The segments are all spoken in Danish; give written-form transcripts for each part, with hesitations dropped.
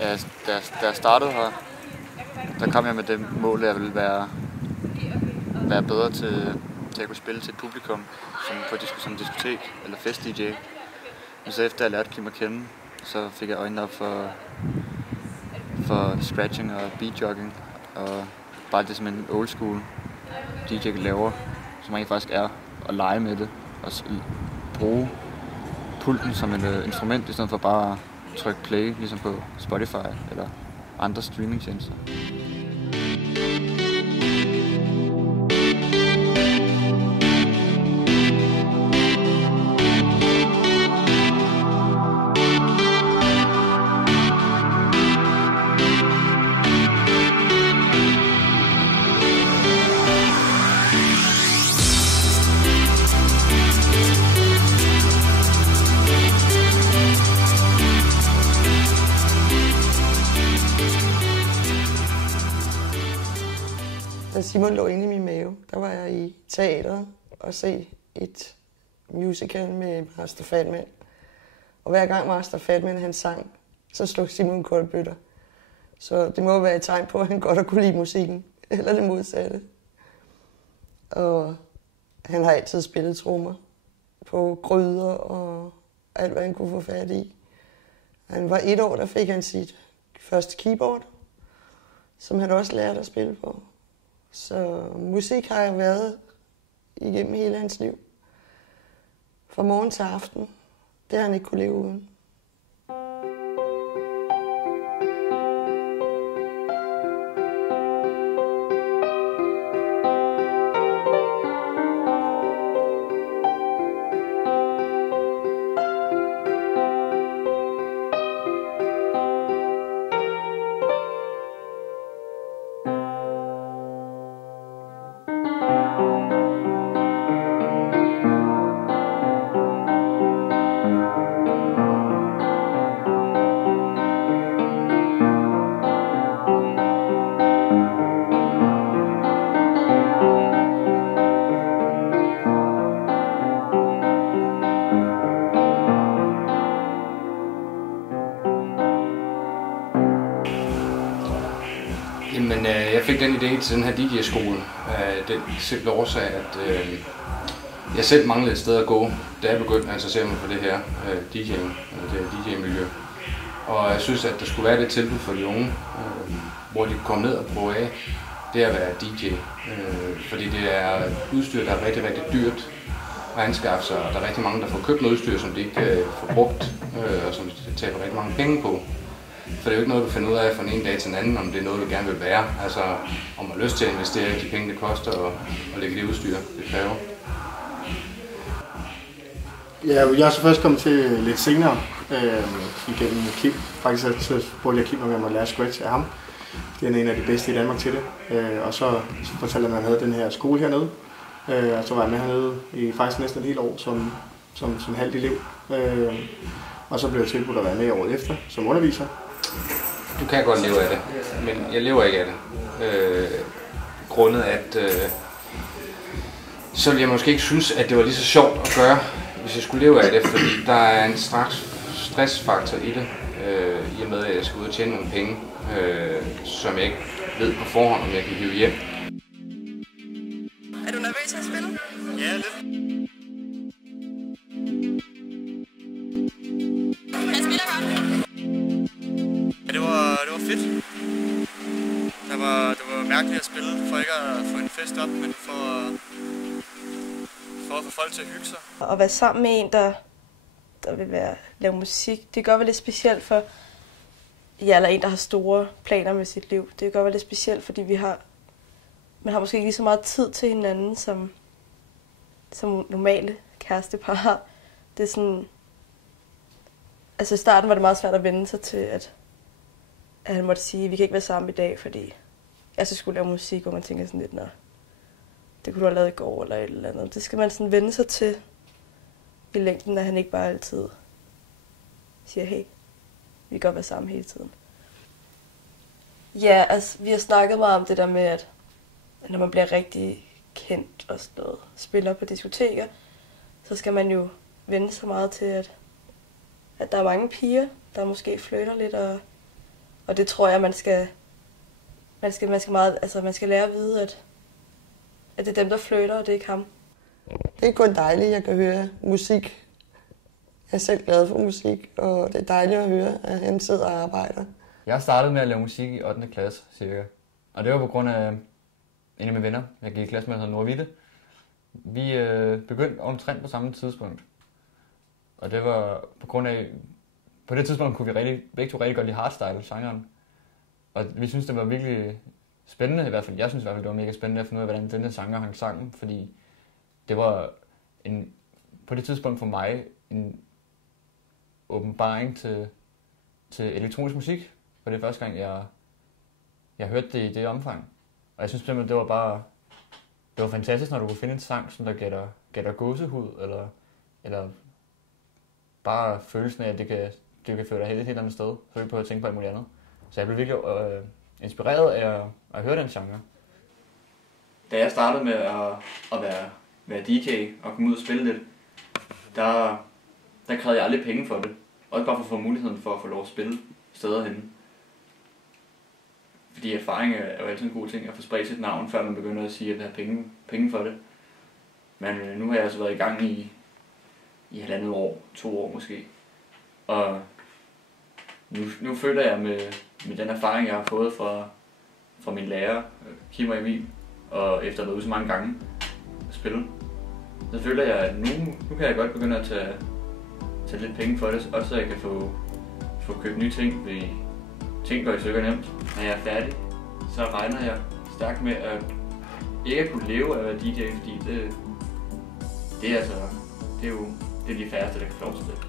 Ja, da jeg startede her, der kom jeg med det mål, at jeg ville være bedre til at kunne spille til et publikum, som diskotek eller fest-DJ. Men så efter jeg lærte Kim at kende, så fik jeg øjnene op for scratching og beatjogging, og bare det som en old school DJ laver, som egentlig faktisk er at lege med det, og bruge pulten som et instrument, i stedet for bare at trykke play, ligesom på Spotify eller andre streamingtjenester. Da Simon lå inde i min mave, der var jeg i teateret og se et musical med Master Fatman. Og hver gang Master Fatman han sang, så slog Simon koldbøtter. Så det må være et tegn på, at han godt kunne lide musikken, eller det modsatte. Og han har altid spillet trommer på gryder og alt, hvad han kunne få fat i. Han var 1 år, der fik han sit første keyboard, som han også lærte at spille på. Så musik har jeg været igennem hele hans liv. Fra morgen til aften. Det har han ikke kunne leve uden. Jamen, jeg fik den idé til den her DJ-skole. Den simple årsag, at jeg selv manglede et sted at gå, da jeg begyndte at interessere mig for det her DJ'ing, eller det her DJ-miljø. Og jeg synes, at der skulle være det tilbud for de unge, hvor de kunne komme ned og prøve af det at være DJ. Fordi det er udstyr, der er rigtig, rigtig dyrt at anskaffe sig, og der er rigtig mange, der får købt noget udstyr, som de ikke får brugt, og som de taber rigtig mange penge på. For det er jo ikke noget, du finder ud af fra den ene dag til den anden, om det er noget, du gerne vil være. Altså, om man har lyst til at investere i de penge, det koster, og lægge det udstyr, det kræver. Ja, jeg er så først kommet til lidt senere igennem Kim. Faktisk så spurgte jeg Kim, om jeg måtte lære scratch af ham. Det er en af de bedste i Danmark til det. Og så fortalte han, at han havde den her skole hernede. Og så var jeg med hernede i faktisk næsten et helt år som halvt elev. Og så blev jeg tilbudt at være med året efter som underviser. Du kan godt leve af det, men jeg lever ikke af det. Grundet at så ville jeg måske ikke synes, at det var lige så sjovt at gøre, hvis jeg skulle leve af det, fordi der er en stressfaktor i det, i og med at jeg skal ud og tjene nogle penge, som jeg ikke ved på forhånd, om jeg kan hive hjem. Er du nervøs at spille? Ja, lidt. Jeg spiller godt. Ja, det var fedt. Det var mærkeligt at spille, for ikke at få en fest op, men for at få folk til at hygge sig. At være sammen med en, der vil lave musik, det kan godt være lidt specielt for, ja, eller en, der har store planer med sit liv. Det kan godt være lidt specielt, fordi man har måske ikke lige så meget tid til hinanden, som normale kærestepar har. Det er sådan, altså i starten var det meget svært at vende sig til, at han måtte sige, at vi kan ikke være sammen i dag, fordi jeg så skulle lave musik, hvor man tænker sådan lidt, det kunne du have lavet i går eller et eller andet. Det skal man sådan vende sig til i længden, at han ikke bare altid siger, hey, vi kan godt være sammen hele tiden. Ja, altså vi har snakket meget om det der med, at når man bliver rigtig kendt og sådan noget, spiller på diskoteker, så skal man jo vende sig meget til, at der er mange piger, der måske flytter lidt Og det tror jeg, man skal meget, altså man skal lære at vide, at det er dem, der flytter, og det er ikke ham. Det er kun dejligt, at jeg kan høre musik. Jeg er selv glad for musik, og det er dejligt at høre, at han sidder og arbejder. Jeg startede med at lave musik i 8. klasse, cirka. Og det var på grund af en af mine venner. Jeg gik i klasse med, der hedder Nordvite. Vi begyndte omtrent på samme tidspunkt. Og det var på grund af... På det tidspunkt kunne vi begge to rigtig godt lide hardstyle-genren. Og vi synes det var virkelig spændende, i hvert fald. Jeg synes i hvert fald, det var mega spændende at finde ud af, hvordan denne genre hang sammen. Fordi det var på det tidspunkt for mig en åbenbaring til elektronisk musik. For det er første gang, jeg hørte det i det omfang. Og jeg synes simpelthen, det var fantastisk, når du kunne finde en sang, som der gætter gåsehud, eller bare følelsen af, at det kan føre dig helt andet sted, så du ikke behøver at tænke på alt muligt andet. Så jeg blev virkelig inspireret af at høre den genre. Da jeg startede med at være DJ og komme ud og spille lidt, der krævede jeg aldrig penge for det. Også bare for at få muligheden for at få lov at spille steder henne. Fordi erfaring er jo altid en god ting at få spredt sit navn, før man begynder at sige, at man har penge for det. Men nu har jeg altså været i gang i 1,5 år, 2 år måske. Og nu føler jeg med den erfaring, jeg har fået fra min lærer, Kim og Emil, og efter at have været ude så mange gange at spille, så føler jeg, at nu kan jeg godt begynde at tage lidt penge for det, også så jeg kan få købt nye ting, fordi ting går i stykker nemt. Når jeg er færdig, så regner jeg stærkt med at ikke kunne leve af at være DJ, fordi det er de færreste, der kan få lov til det.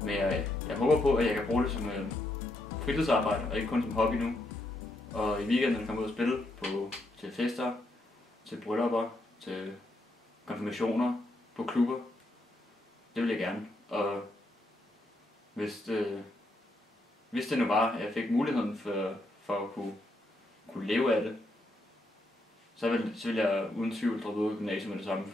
Men jeg håber på, at jeg kan bruge det som fritidsarbejde, og ikke kun som hobby nu. Og i weekenden komme ud og spille til fester, til bryllupper, til konfirmationer, på klubber. Det vil jeg gerne. Og hvis det nu var, at jeg fik muligheden for at kunne leve af det, så vil jeg uden tvivl droppe ud af gymnasiet med det samme.